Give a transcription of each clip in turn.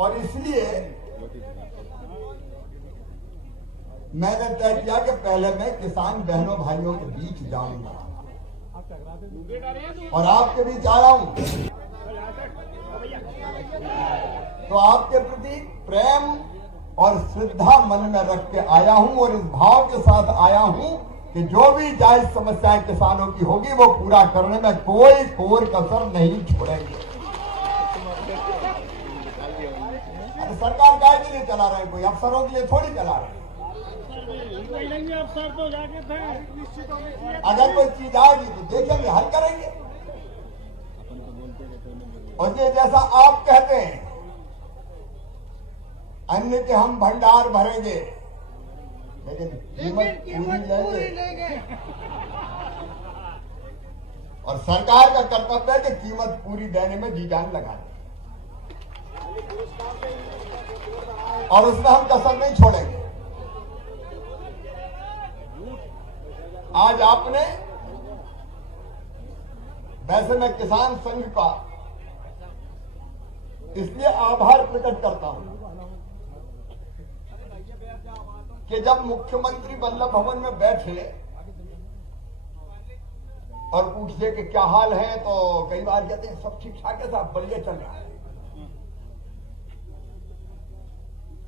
और इसलिए मैंने तय किया कि पहले मैं किसान बहनों भाइयों के बीच जाऊंगा और आपके बीच आया हूं तो आपके प्रति प्रेम और श्रद्धा मन में रख के आया हूं और इस भाव के साथ आया हूं कि जो भी जायज समस्याएं किसानों की होगी वो पूरा करने में कोई कोर कसर नहीं छोड़ेंगे। अरे सरकार काय के लिए चला रहे हैं, कोई अफसरों के लिए थोड़ी चला रहे हैं। अफसर तो जाके थे, अगर कोई चीज आएगी तो देखेंगे, हल करेंगे। और ये जैसा आप कहते हैं अन्न के हम भंडार भरेंगे लेकिन कीमत पूरी लेंगे और सरकार का कर्तव्य है कि कीमत पूरी देने में जी जान लगा दें और उसमें हम कसर नहीं छोड़ेंगे। आज आपने, वैसे मैं किसान संघ का इसलिए आभार प्रकट करता हूं कि जब मुख्यमंत्री वल्लभ भवन में बैठे और पूछे कि क्या हाल है तो कई बार कहते हैं सब ठीक ठाक है साहब, बढ़िया चल रहा है,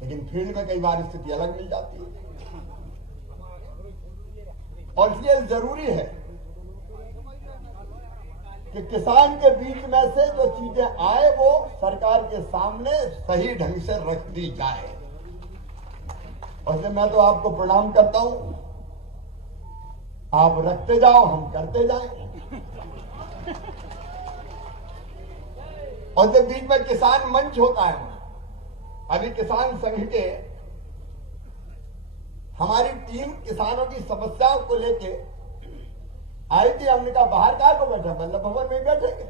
लेकिन फील्ड में कई बार स्थिति अलग मिल जाती है। और इसलिए जरूरी है कि किसान के बीच में से जो चीजें आए वो सरकार के सामने सही ढंग से रख दी जाए। और मैं तो आपको प्रणाम करता हूं, आप रखते जाओ, हम करते जाएं। और जब बीच में किसान मंच होता है, अभी किसान संघ के हमारी टीम किसानों की समस्याओं को लेके आई थी। हमने कहा बाहर क्या को बैठा, वल्लभ भवन में बैठेंगे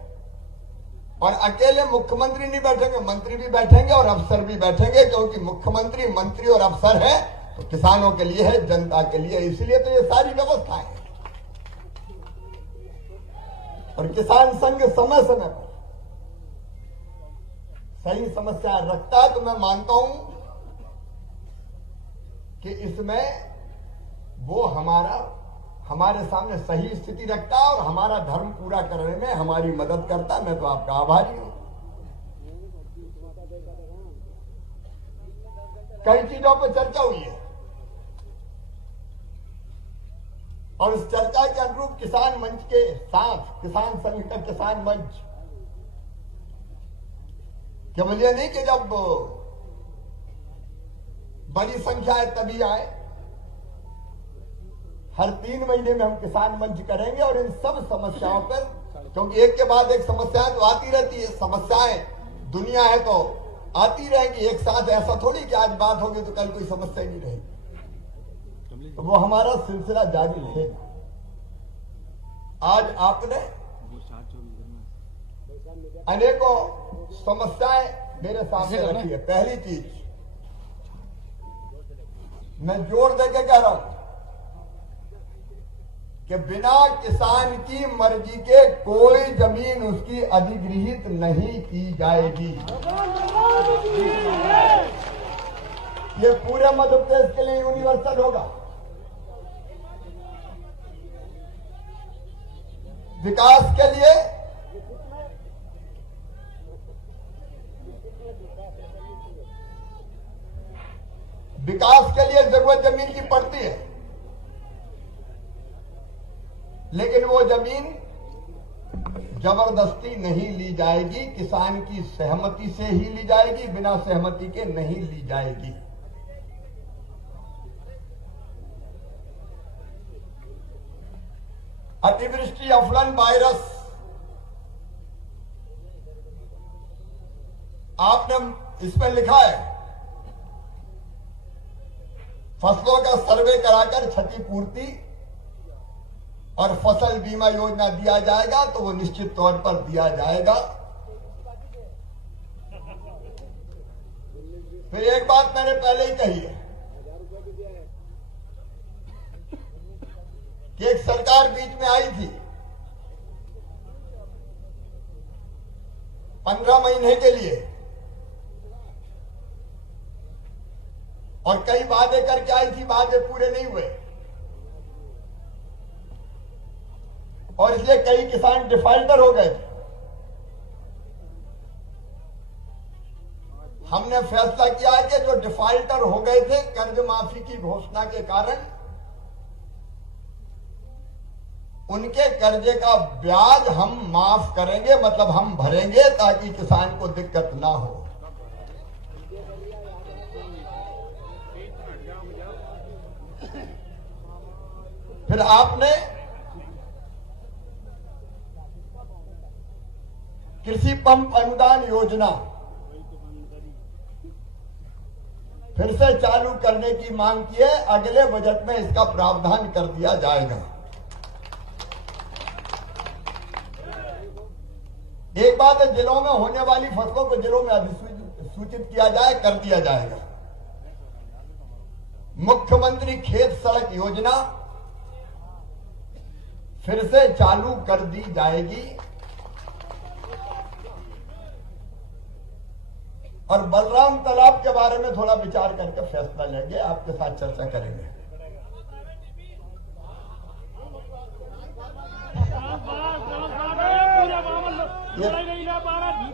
और अकेले मुख्यमंत्री नहीं बैठेंगे, मंत्री भी बैठेंगे और अफसर भी बैठेंगे, क्योंकि मुख्यमंत्री, मंत्री और अफसर है तो किसानों के लिए है, जनता के लिए। इसलिए तो ये सारी व्यवस्था है। और किसान संघ समय समय पर सही समस्या रखता है तो मैं मानता हूं कि इसमें वो हमारे सामने सही स्थिति रखता है और हमारा धर्म पूरा करने में हमारी मदद करता है। मैं तो आपका आभारी हूं। कई चीजों पर चर्चा हुई है और इस चर्चा के अनुरूप किसान मंच के साथ किसान संघ का किसान मंच केवल ये नहीं कि जब बड़ी संख्या है तभी आए, हर 3 महीने में हम किसान मंच करेंगे और इन सब समस्याओं पर, क्योंकि एक के बाद एक समस्याएं तो आती रहती है, समस्याएं दुनिया है तो आती रहेंगी एक साथ। ऐसा थोड़ी कि आज बात होगी तो कल कोई समस्या ही नहीं रहेगी, तो वो हमारा सिलसिला जारी रहेगा। आज आपने अनेकों समस्याएं मेरे सामने रखी है। पहली चीज मैं जोर देके कह रहा हूं कि बिना किसान की मर्जी के कोई जमीन उसकी अधिग्रहित नहीं की जाएगी। ये पूरे मध्य प्रदेश के लिए यूनिवर्सल होगा। विकास के लिए जरूरत जमीन की पड़ती है, लेकिन वो जमीन जबरदस्ती नहीं ली जाएगी, किसान की सहमति से ही ली जाएगी, बिना सहमति के नहीं ली जाएगी। अतिवृष्टि, अफलन, वायरस, आपने इसमें लिखा है फसलों का सर्वे कराकर क्षतिपूर्ति और फसल बीमा योजना दिया जाएगा, तो वो निश्चित तौर पर दिया जाएगा। फिर एक बात मैंने पहले ही कही है कि एक सरकार बीच में आई थी 15 महीने के लिए, और कई वादे करके आई थी, वादे पूरे नहीं हुए, और इसलिए कई किसान डिफॉल्टर हो गए थे। हमने फैसला किया है कि जो डिफॉल्टर हो गए थे कर्ज माफी की घोषणा के कारण, उनके कर्जे का ब्याज हम माफ करेंगे, मतलब हम भरेंगे, ताकि किसान को दिक्कत ना हो। फिर आपने कृषि पंप अनुदान योजना फिर से चालू करने की मांग की है। अगले बजट में इसका प्रावधान कर दिया जाएगा। एक बात है, जिलों में होने वाली फसलों को जिलों में अधिसूचित किया जाए, कर दिया जाएगा। मुख्यमंत्री खेत सड़क योजना फिर से चालू कर दी जाएगी, और बलराम तालाब के बारे में थोड़ा विचार करके फैसला लेंगे, आपके साथ चर्चा करेंगे।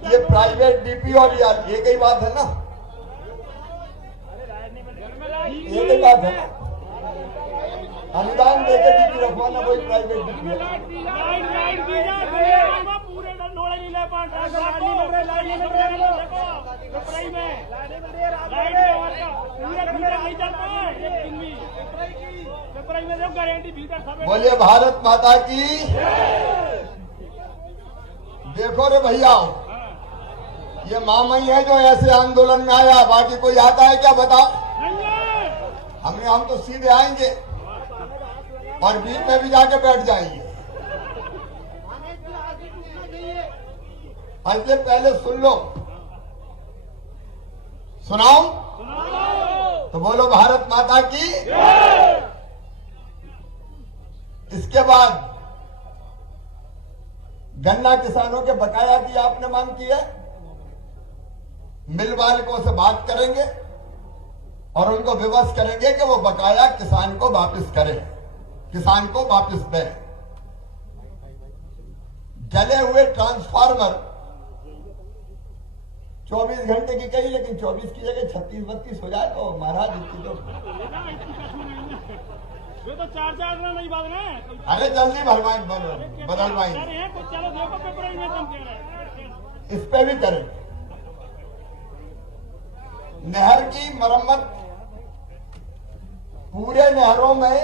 ये प्राइवेट डीपी और यार एक ही बात है ना, एक ही बात है। अनुदान देकर डीपी रखवाना कोई प्राइवेट डीपी बोलिए भारत माता की। देखो रे भैया, ये मामई है जो ऐसे आंदोलन में आया, बाकी कोई आता है क्या बताओ? हम तो सीधे आएंगे और बीच में भी जाके बैठ जाएंगे। इसलिए पहले सुन लो, सुनाओ तो बोलो भारत माता की। इसके बाद गन्ना किसानों के बकाया की आपने मांग की है। मिल मालिकों से बात करेंगे और उनको विवश करेंगे कि वो बकाया किसान को वापस करें, किसान को वापस दें। जले हुए ट्रांसफार्मर 24 घंटे की कही, लेकिन 24 की जगह 36-32 हो जाए तो महाराज इसकी तो ये तो 4 नहीं बात है। अरे जल्दी भरवाएं, बदलवाएं, इस पे भी करें। नहर की मरम्मत, पूरे नहरों में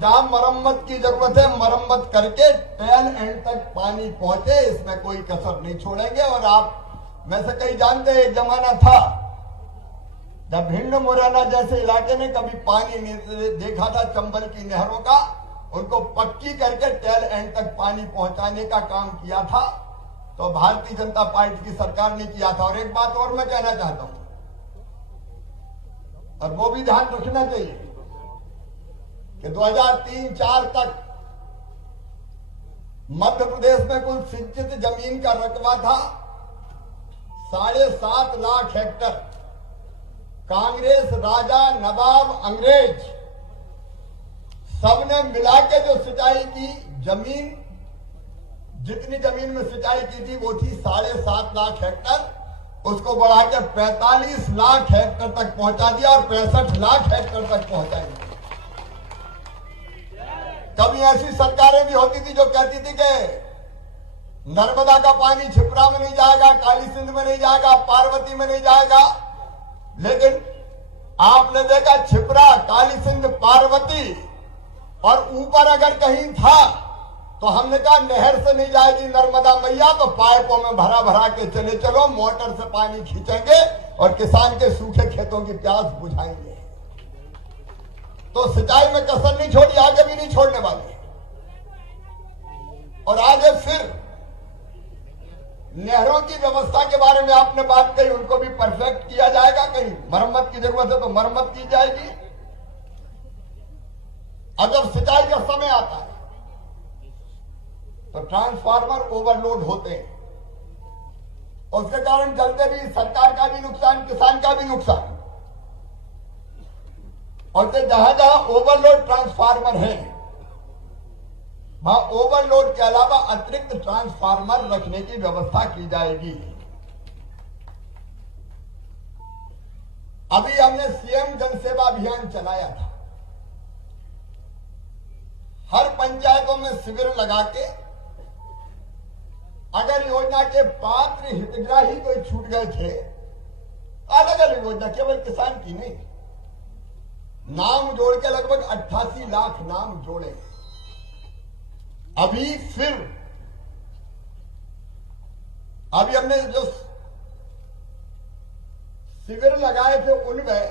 जहां मरम्मत की जरूरत है मरम्मत करके टेल एंड तक पानी पहुंचे, इसमें कोई कसर नहीं छोड़ेंगे। और आप में से कई जानते हैं, एक जमाना था जब भिंड मुरैना जैसे इलाके में कभी पानी नहीं देखा था चंबल की नहरों का, उनको पक्की करके टेल एंड तक पानी पहुंचाने का काम किया था, तो भारतीय जनता पार्टी की सरकार ने किया था। और एक बात और मैं कहना चाहता हूं, और वो भी ध्यान रखना चाहिए कि 2003-4 तक मध्य प्रदेश में कुल सिंचित जमीन का रकबा था 7.5 लाख हेक्टर। कांग्रेस, राजा, नवाब, अंग्रेज सबने मिला के जो सिंचाई की जमीन, जितनी जमीन में सिंचाई की थी वो थी 7.5 लाख हेक्टर। उसको बढ़ा के 45 लाख हेक्टर तक पहुंचा दिया और 65 लाख हेक्टर तक पहुंचाई। कभी ऐसी सरकारें भी होती थी जो कहती थी कि नर्मदा का पानी छिपरा में नहीं जाएगा, काली सिंध में नहीं जाएगा, पार्वती में नहीं जाएगा। लेकिन आपने देखा छिपरा, काली सिंध, पार्वती और ऊपर अगर कहीं था तो हमने कहा नहर से नहीं जाएगी नर्मदा मैया, तो पाइपों में भरा भरा के चले चलो, मोटर से पानी खींचेंगे और किसान के सूखे खेतों की प्यास बुझाएंगे। तो सिंचाई में कसर नहीं छोड़ी, आगे भी नहीं छोड़ने वाले। और आगे फिर नहरों की व्यवस्था के बारे में आपने बात कही, उनको भी परफेक्ट किया जाएगा। कहीं मरम्मत की जरूरत है तो मरम्मत की जाएगी। अब जब सिंचाई का समय आता है तो ट्रांसफार्मर ओवरलोड होते हैं, उसके कारण जलते भी सरकार का भी नुकसान, किसान का भी नुकसान। और जहां जहां ओवरलोड ट्रांसफार्मर है वहां ओवरलोड के अलावा अतिरिक्त ट्रांसफार्मर रखने की व्यवस्था की जाएगी। अभी हमने सीएम जनसेवा अभियान चलाया था, हर पंचायतों में शिविर लगा के अगर योजना के पात्र हितग्राही कोई छूट गए थे, अलग अलग योजना, केवल किसान की नहीं, नाम जोड़ के लगभग 88 लाख नाम जोड़े। अभी हमने जो शिविर लगाए थे उनमें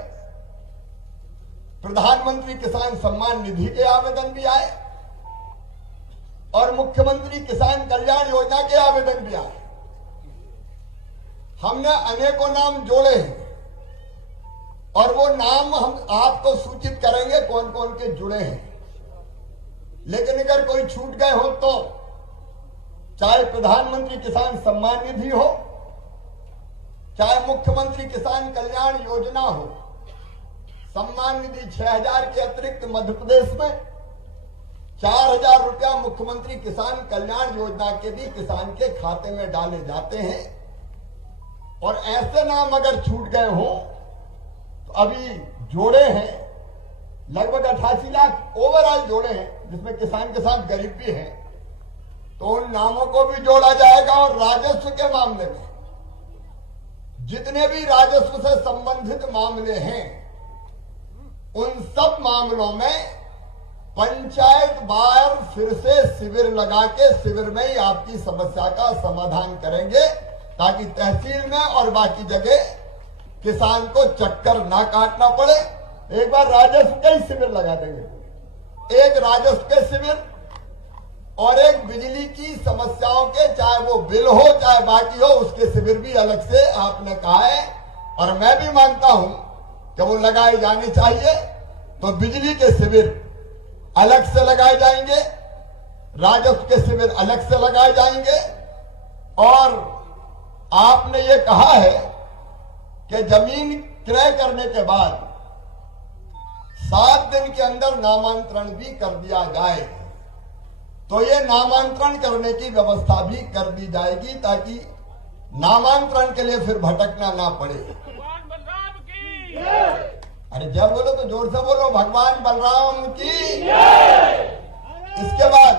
प्रधानमंत्री किसान सम्मान निधि के आवेदन भी आए और मुख्यमंत्री किसान कल्याण योजना के आवेदन भी आए। हमने अनेकों नाम जोड़े हैं और वो नाम हम आपको सूचित करेंगे कौन कौन के जुड़े हैं। लेकिन अगर कोई छूट गए हो तो चाहे प्रधानमंत्री किसान सम्मान निधि हो, चाहे मुख्यमंत्री किसान कल्याण योजना हो, सम्मान निधि 6,000 के अतिरिक्त मध्य प्रदेश में 4,000 रुपया मुख्यमंत्री किसान कल्याण योजना के भी किसान के खाते में डाले जाते हैं। और ऐसे नाम अगर छूट गए हो तो अभी जोड़े हैं लगभग 88 लाख ओवरऑल जोड़े हैं, जिसमें किसान के साथ गरीब भी हैं, तो उन नामों को भी जोड़ा जाएगा। और राजस्व के मामले में जितने भी राजस्व से संबंधित मामले हैं उन सब मामलों में पंचायत बार फिर से शिविर लगा के शिविर में ही आपकी समस्या का समाधान करेंगे, ताकि तहसील में और बाकी जगह किसान को चक्कर ना काटना पड़े। एक बार राजस्व के ही शिविर लगा देंगे, एक राजस्व के शिविर और एक बिजली की समस्याओं के, चाहे वो बिल हो चाहे बाकी हो, उसके शिविर भी अलग से आपने कहा है और मैं भी मानता हूं कि वो लगाए जाने चाहिए। तो बिजली के शिविर अलग से लगाए जाएंगे, राजस्व के शिविर अलग से लगाए जाएंगे। और आपने ये कहा है कि जमीन क्रय करने के बाद 7 दिन के अंदर नामांतरण भी कर दिया जाए, तो ये नामांतरण करने की व्यवस्था भी कर दी जाएगी, ताकि नामांतरण के लिए फिर भटकना ना पड़े। भगवान बलराम की अरे जब बोलो तो जोर से बोलो, भगवान बलराम की। इसके बाद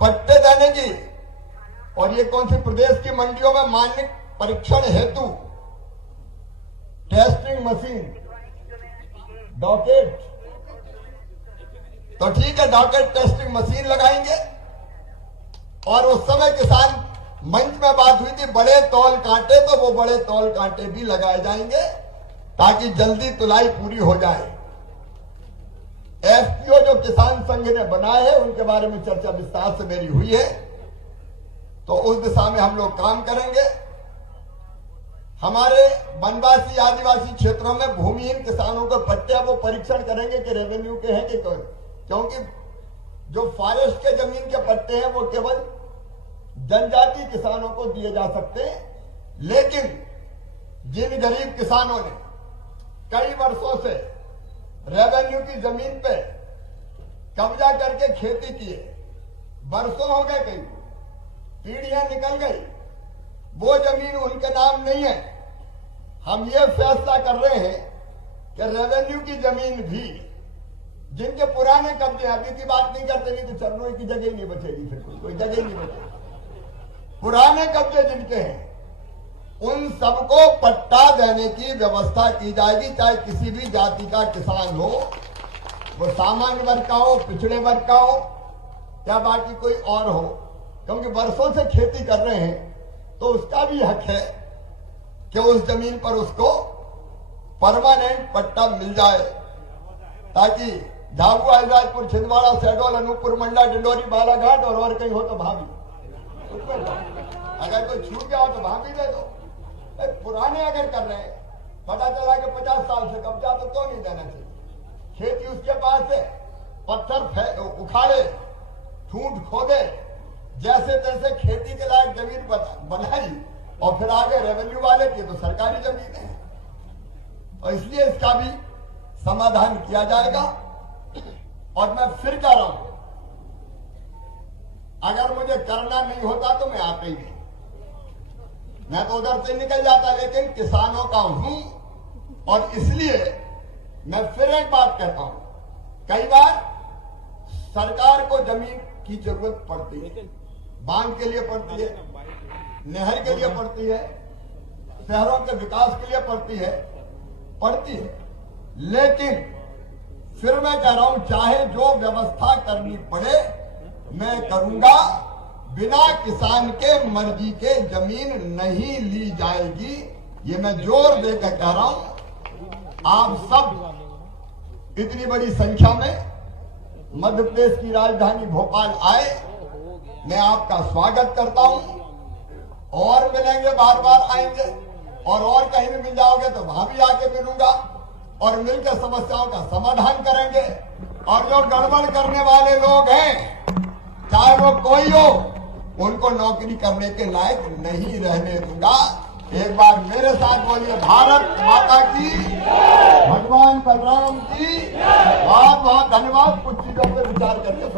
पट्टे देने की, और ये कौन सी प्रदेश की मंडियों में मान्य परीक्षण हेतु टेस्टिंग मशीन, डॉकेट, तो ठीक है डॉकेट टेस्टिंग मशीन लगाएंगे। और उस समय किसान मंच में बात हुई थी बड़े तौल कांटे, तो वो बड़े तौल कांटे भी लगाए जाएंगे ताकि जल्दी तुलाई पूरी हो जाए। एफपीओ जो किसान संघ ने बनाए हैं उनके बारे में चर्चा विस्तार से मेरी हुई है, तो उस दिशा में हम लोग काम करेंगे। हमारे वनवासी आदिवासी क्षेत्रों में भूमिहीन किसानों को पट्टे वो परीक्षण करेंगे कि रेवेन्यू के हैं कि कौन, क्योंकि जो फॉरेस्ट के जमीन के पट्टे हैं वो केवल जनजाति किसानों को दिए जा सकते हैं। लेकिन जिन गरीब किसानों ने कई वर्षों से रेवेन्यू की जमीन पे कब्जा करके खेती की है, वर्षों हो गए, कई पीढ़ियां निकल गई, वो जमीन उनके नाम नहीं है। हम ये फैसला कर रहे हैं कि रेवेन्यू की जमीन भी जिनके पुराने कब्जे, अभी की बात नहीं करते, नहीं तो चरणों की जगह नहीं बचेगी, फिर कोई जगह नहीं बचेगी। पुराने कब्जे जिनके हैं उन सबको पट्टा देने की व्यवस्था की जाएगी, चाहे किसी भी जाति का किसान हो, वो सामान्य वर्ग का हो, पिछड़े वर्ग का हो या बाकी कोई और हो, क्योंकि वर्षों से खेती कर रहे हैं तो उसका भी हक है कि उस जमीन पर उसको परमानेंट पट्टा मिल जाए, ताकि झाबुआ, अलीराजपुर, छिंदवाड़ा, शहडोल, अनूपपुर, मंडला, डिंडोरी, बालाघाट और कहीं हो तो भाभी, अगर कोई छूट गया हो तो भाभी दे दो। पुराने अगर कर रहे हैं, पता चला कि 50 साल से कब्जा, तो क्यों नहीं देना चाहिए? खेती उसके पास है, पत्थर उखाड़े ठूंठ खोदे, जैसे तैसे खेती के लायक जमीन बनाई और फिर आगे रेवेन्यू वाले की तो सरकारी जमीन है। और इसलिए इसका भी समाधान किया जाएगा। और मैं फिर कह रहा हूं, अगर मुझे करना नहीं होता तो मैं आता ही नहीं, मैं तो उधर से निकल जाता, लेकिन किसानों का हूं। और इसलिए मैं फिर एक बात कहता हूं, कई बार सरकार को जमीन की जरूरत पड़ती है, बांध के लिए पड़ती है, नहर के लिए पड़ती है, शहरों के विकास के लिए पड़ती है, लेकिन फिर मैं कह रहा हूं, चाहे जो व्यवस्था करनी पड़े मैं करूंगा, बिना किसान के मर्जी के जमीन नहीं ली जाएगी। ये मैं जोर देकर कह रहा हूं। आप सब इतनी बड़ी संख्या में मध्य प्रदेश की राजधानी भोपाल आए, मैं आपका स्वागत करता हूं। और मिलेंगे, बार बार आएंगे, और कहीं भी मिल जाओगे तो वहां भी आके मिलूंगा और मिलकर समस्याओं का समाधान करेंगे। और जो गड़बड़ करने वाले लोग हैं, चाहे वो कोई हो, उनको नौकरी करने के लायक नहीं रहने दूंगा। एक बार मेरे साथ बोलिए, भारत माता की, भगवान बलराम की। बहुत बहुत धन्यवाद। कुछ चीजों पर विचार करके